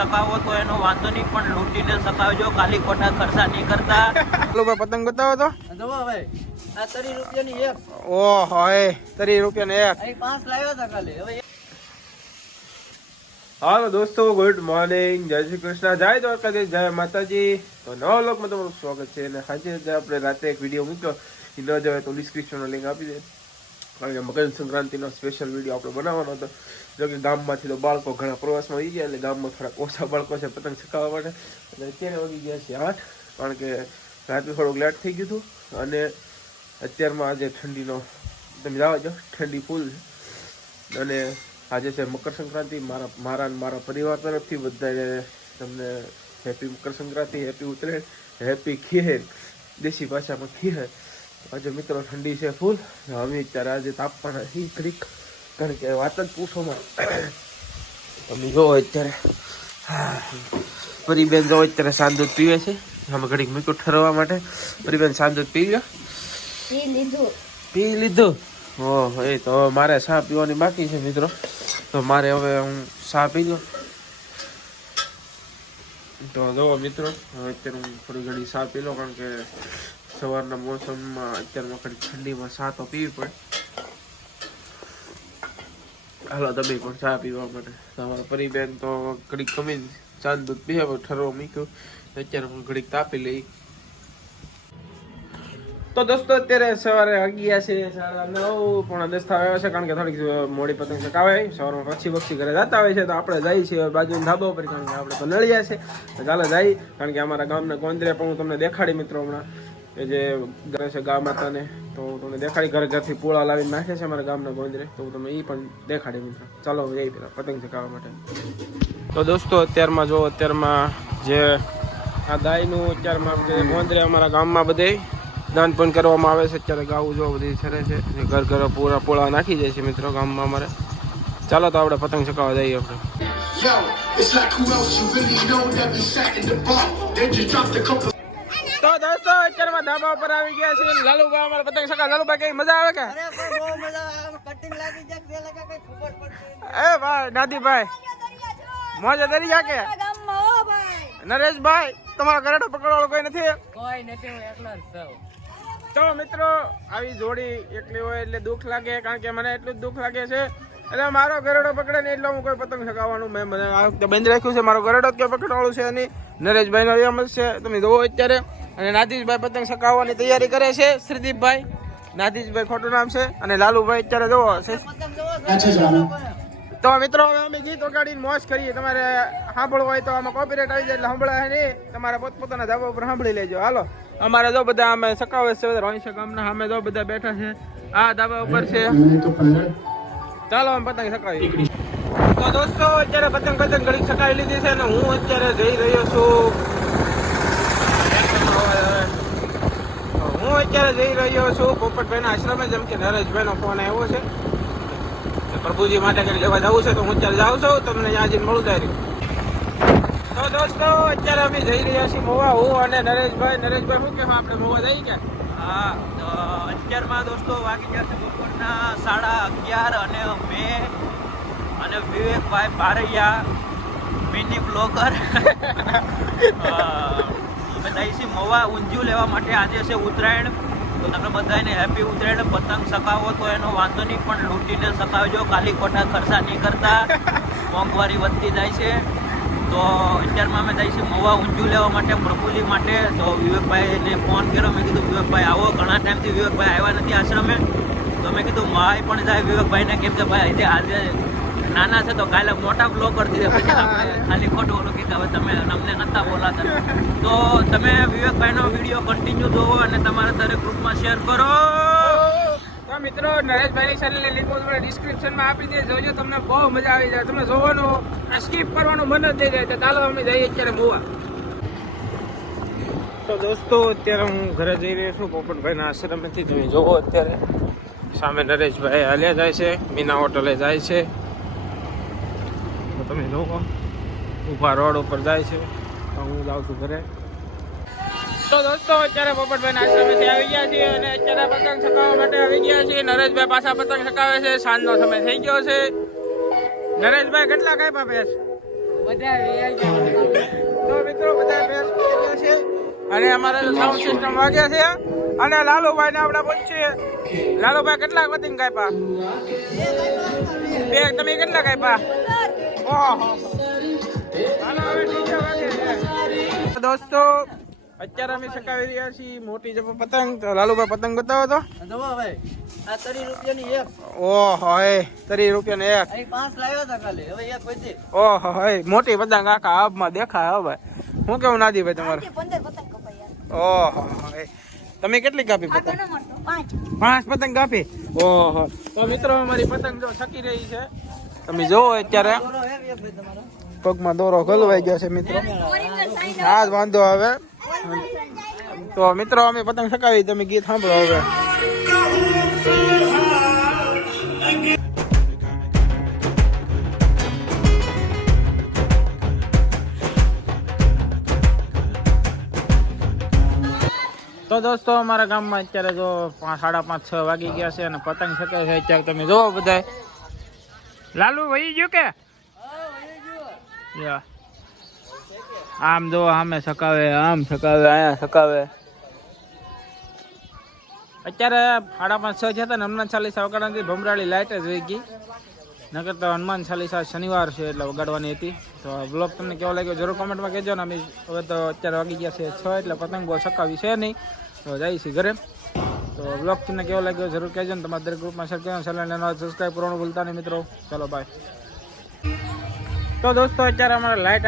સકાવો તો એનો વાંધો નહીં, પણ લૂંટીને સકાવજો, ખાલી ખોટા ખર્ચા નહીં કરતા. ચાલો ભાઈ પતંગ બતાવો તો. જુઓ ભાઈ, આ 30 રૂપિયાની એક. ઓહો, 30 રૂપિયાની એક. અહીં 5 લાવ્યા હતા ખાલી. હવે હાલો દોસ્તો, ગુડ મોર્નિંગ, જય શ્રી કૃષ્ણ, જય દ્વારકાધીશ, જય માતાજી. તો નવા લોકમાં તમારું સ્વાગત છે. અને આજે આપણે રાતે એક વિડીયો મૂક્યો, એ ન જવાય તો ડિસ્ક્રિપ્શનમાં લિંક આપી દે, કારણ કે મકર સંક્રાંતિનો સ્પેશિયલ વિડીયો આપણે બનાવવાનો હતો. જો કે ગામમાંથી તો બાળકો ઘણા પ્રવાસમાં આવી ગયા, એટલે ગામમાં થોડાક ઓછા બાળકો છે પતંગ ચગાવવા માટે. અને અત્યારે વાગી ગયા છે 8, કારણ કે રાત્રે થોડુંક લેટ થઈ ગયું હતું. અને અત્યારમાં આજે ઠંડીનો તમે જાઓ છો, ઠંડી ફૂલ છે. અને આજે છે મકર સંક્રાંતિ. મારા પરિવાર તરફથી બધાને તમને happy Makar Sankranti, happy Uttarayan, happy ખીર, દેશી ભાષામાં ખીર. આજે મિત્રો ઠંડી છે ફૂલ. અમે અત્યારે આજે તાપવાના છીએ ઘડીક, કારણ કે વાત જ પૂછોમાં. તમે જોવો અત્યારે પરીબેન જો અત્યારે સાંજ દૂધ પીવે છે. અમે ઘડીક મૂક્યું ઠરવા માટે. પરીબેન સાંજ દૂધ પી લીધું. ઓહો, એ તો મારે ચા પીવાની બાકી છે મિત્રો. તો મારે હવે હું ચા પી લો. તો જો મિત્રો, હવે અત્યારે હું થોડી ઘણી ચા પી લો, કારણ કે સવારના મોસમમાં અત્યારમાં ઘણી ઠંડીમાં ચા તો પીવી પડે. હાલો તમે પણ ચા પીવા માટે. તમારા પરિબેન તો ઘડીક કમી ચાંદ દૂધ પીવે, ઠરવા મૂક્યું. અત્યારે હું ઘડીક તાપી લઈ. તો દોસ્તો અત્યારે સવારે 11:30 પોણા 10 થયા છે, કારણ કે થોડીક મોડી પતંગ ચગાવે. સવારમાં પછી ઘરે જતા હોય છે, તો આપણે જઈએ છીએ બાજુના ધાબા ઉપર, કારણ કે આપણે તો નળિયા છે. તો ચાલો જઈએ, કારણ કે અમારા ગામના ગોંદરે પણ હું તમને દેખાડી મિત્રો હમણાં, કે જે ઘરે છે ગા માતાને, તો હું તમને દેખાડી. ઘરથી પૂળા લાવીને નાખે છે અમારા ગામના ગોંદરે, તો હું તમને એ પણ દેખાડી મિત્રો. ચાલો જઈએ પેલા પતંગ ચગાવવા માટે. તો દોસ્તો અત્યારમાં જો, અત્યારમાં જે આ ગાયનું અત્યારમાં જે ગોંદરે અમારા ગામમાં બધે દાન પણ કરવામાં આવે છે. અત્યારે ગાવું જો બધી સરે છે, ઘર પૂરા પોળા નાખી જાય છે મિત્રો ગામમાં અમારે. ચાલો તો આપણે પતંગ ચગાવવા જઈએ આપણે. તો દોસ્તો અત્યારમાં ધાબા ઉપર આવી ગયા છે. લાલુભાઈ અમારે પતંગ ચગાવ. લાલુભાઈ કઈ મજા આવે કે? એ ભાઈ નાદીભાઈ મોજે દરિયા કે? નરેશભાઈ તમારા ગરડો પકડવાનો કોઈ નથી? કોઈ નથી, હું એકલો જ છું. તો મિત્રો આવી જોડી એકલી હોય એટલે દુઃખ લાગે, કારણ કે મને એટલું જ દુઃખ લાગે છે. એટલે મારો ગરડો પકડે ને એટલે હું કોઈ પતંગ ચગાવવાનું મેં મને આ વખતે બંધ રાખ્યું છે. મારો ગરડો ક્યાં પકડવાનું છે નહીં. નરેશભાઈનો એમ જ છે, તમે જોવો અત્યારે. અને નાદીશભાઈ પતંગ ચગાવવાની તૈયારી કરે છે. શ્રીદીપભાઈ, નાદીશભાઈ ખોટું નામ છે. અને લાલુભાઈ અત્યારે જોવો છે. તો મિત્રો હવે અમે ગીત વગાડીને મોજ કરીએ. તમારે સાંભળવું હોય તો આમાં કોપીરાઇટ આવી જાય, એટલે સાંભળાય નહીં. તમારા પોતપોતાના ધાબા ઉપર સાંભળી લેજો. હાલો, અમારે જો બધા અમે સકાવે છે, રોહિશા ગામના સામે જો બધા બેઠા છે, આ ધાબા ઉપર છે. ચાલો અમે પતંગ ચગાવીએ. તો દોસ્તો અત્યારે પતંગ ઘડી ચગાવી લીધી છે, અને હું અત્યારે જઈ રહ્યો છું. પોપટભાઈના આશ્રમે, જેમ કે નરેશભાઈનો ફોન આવ્યો છે, પ્રભુજી માટે કંઈ લેવા જવું છે, તો હું અત્યારે જાઉં છું. તમને ત્યાં જઈને મળું ત્યારે. તો દોસ્તો અત્યારે અમે જઈ રહ્યા છીએ મોવા, હું અને નરેશભાઈ. નરેશભાઈ શું કહેવા, આપણે મોવા જઈએ કે? હા, તો અત્યારમાં દોસ્તો વાગી ગયા છે બપોરના 11:30, અને મેં અને વિવેકભાઈ બારૈયા મિની બ્લોગર અમે જઈએ છીએ મોવા ઊંધિયું લેવા માટે. આજે છે ઉત્તરાયણ, તો તમે બધાને હેપી ઉત્તરાયણ. પતંગ ચગાવો તો એનો વાંધો નહીં, પણ લૂંટીને ચગાવજો, ખાલી ખોટા ખર્ચા નહીં કરતા. મોંઘવારી વધતી જાય છે. તો અત્યારમાં અમે જઈએ છીએ મોવા ઊંધિયું લેવા માટે, પ્રભુજી માટે. તો વિવેકભાઈને ફોન કર્યો, મેં કીધું વિવેકભાઈ આવો. ઘણા ટાઈમથી વિવેકભાઈ આવ્યા નથી આશ્રમે, તો મેં કીધું માય પણ જાય વિવેકભાઈને, કેમ કે ભાઈ આજે નાના છે તો કાલે મોટા બ્લોગ કરી દીધા. પછી આપણે ખાલી ખોટું ઓલું કે હવે તમે અમને નતા બોલાતા. તો તમે વિવેકભાઈનો વિડીયો કન્ટિન્યુ જોવો અને તમારા દરેક ગ્રુપમાં શેર કરો. તો મિત્રો નરેશભાઈની ચેનલની લિંક તમને ડિસ્ક્રિપ્શનમાં આપી દે, જોજો, તમને બહુ મજા આવી જાય. તમને જોવાનું સ્કીપ કરવાનું મન જ થઈ જાય. તો ચાલો અમે જઈએ અત્યારે મોવા. તો દોસ્તો અત્યારે હું ઘરે જઈ રહ્યો છું પોપટભાઈના આશ્રમેથી. તમે જોવો અત્યારે સામે નરેશભાઈ હાલ્યા જાય છે, મીના હોટલે જાય છે. તો તમે જોવો ઊભા રોડ ઉપર જાય છે. તો હું જાઉં છું ઘરે. તો દોસ્તો અત્યારે પોપટભાઈના આશ્રમેથી આવી ગયા છીએ, અને અત્યારે પતંગ ચગાવવા માટે આવી ગયા છીએ. નરેશભાઈ પાછા પતંગ ચગાવે છે. સાંજનો સમય થઈ ગયો છે. નરેશભાઈ કેટલા કાપ્યા ભેંસ? તો મિત્રો બધા બેસ્ટ છે અને અમારે સાઉન્ડ સિસ્ટમ વાગ્યા છે અને લાલુભાઈ ને આપણે પૂછીએ લાલુભાઈ કેટલા પતંગ કાપ્યા? બે. તમે કેટલા કાપ્યા? ઓહો. હાલો હવે DJ વાગે છે. દોસ્તો અત્યારે અમે ચકાવી રહ્યા છીએ મોટી જબર પતંગ. તો લાલુભાઈ પતંગ બતાવો તો. જવો ભાઈ આ 30 રૂપિયાની એક. ઓહો હે 30 રૂપિયાની એક. અહીં 5 લાવ્યા હતા કાલે, હવે એક વધી. ઓહો હે મોટી પતંગ આખા આબમાં દેખાય. હવે હું કેવું નાદીભાઈ તમારે? 15 પતંગ કપાયા. ઓહો હે તમે કેટલી કાપી પતંગ? 5 પતંગ કાપી. ઓહો. તો મિત્રો અમારી પતંગ જો થકી રહી છે. તમે જોવો અત્યારે બોલો હે એક ભાઈ તમારો. પગમાં દોરો ગલવાઈ ગયો છે મિત્રો. હા વાંધો હવે. તો મિત્રો અમે પતંગ ચકાવી, તમે ગીત સાંભળો હવે. તો દોસ્તો અમારા ગામમાં અત્યારે જો 5:30 6 વાગી ગયા છે અને પતંગ ચકાવે છે અત્યારે. તમે જોવો બધા. લાલુ વહી ગયું કે? યા. આમ જો આમે સકાવે, આમ સકાવે, અહીંયા સકાવે. અત્યારે 5:30 6 થયા ને હનુમાન ચાલીસા વગાડવાની ભમરાળી લાઈટ જ વહી ગઈ. નકર તો હનુમાન ચાલીસા શનિવાર છે એટલે વગાડવાની હતી. તો બ્લોગ તમને કેવો લાગ્યો જરૂર કોમેન્ટમાં કહેજો ને. અમે હવે તો અત્યારે વાગી ગયા છે 6 એટલે પતંગ બહુ સકાવી છે નહીં. તો જઈએ છીએ ઘરે. તો બ્લોગ તમને કેવો લાગ્યો જરૂર કહેજો ને. તમારા દરેક ગ્રુપમાં શેર કરજો. ચેનલને સબસ્ક્રાઈબ કરવાનું ભૂલતા નહીં મિત્રો. ચલો બાય. તો દોસ્તો અત્યારે અમારે લાઈટ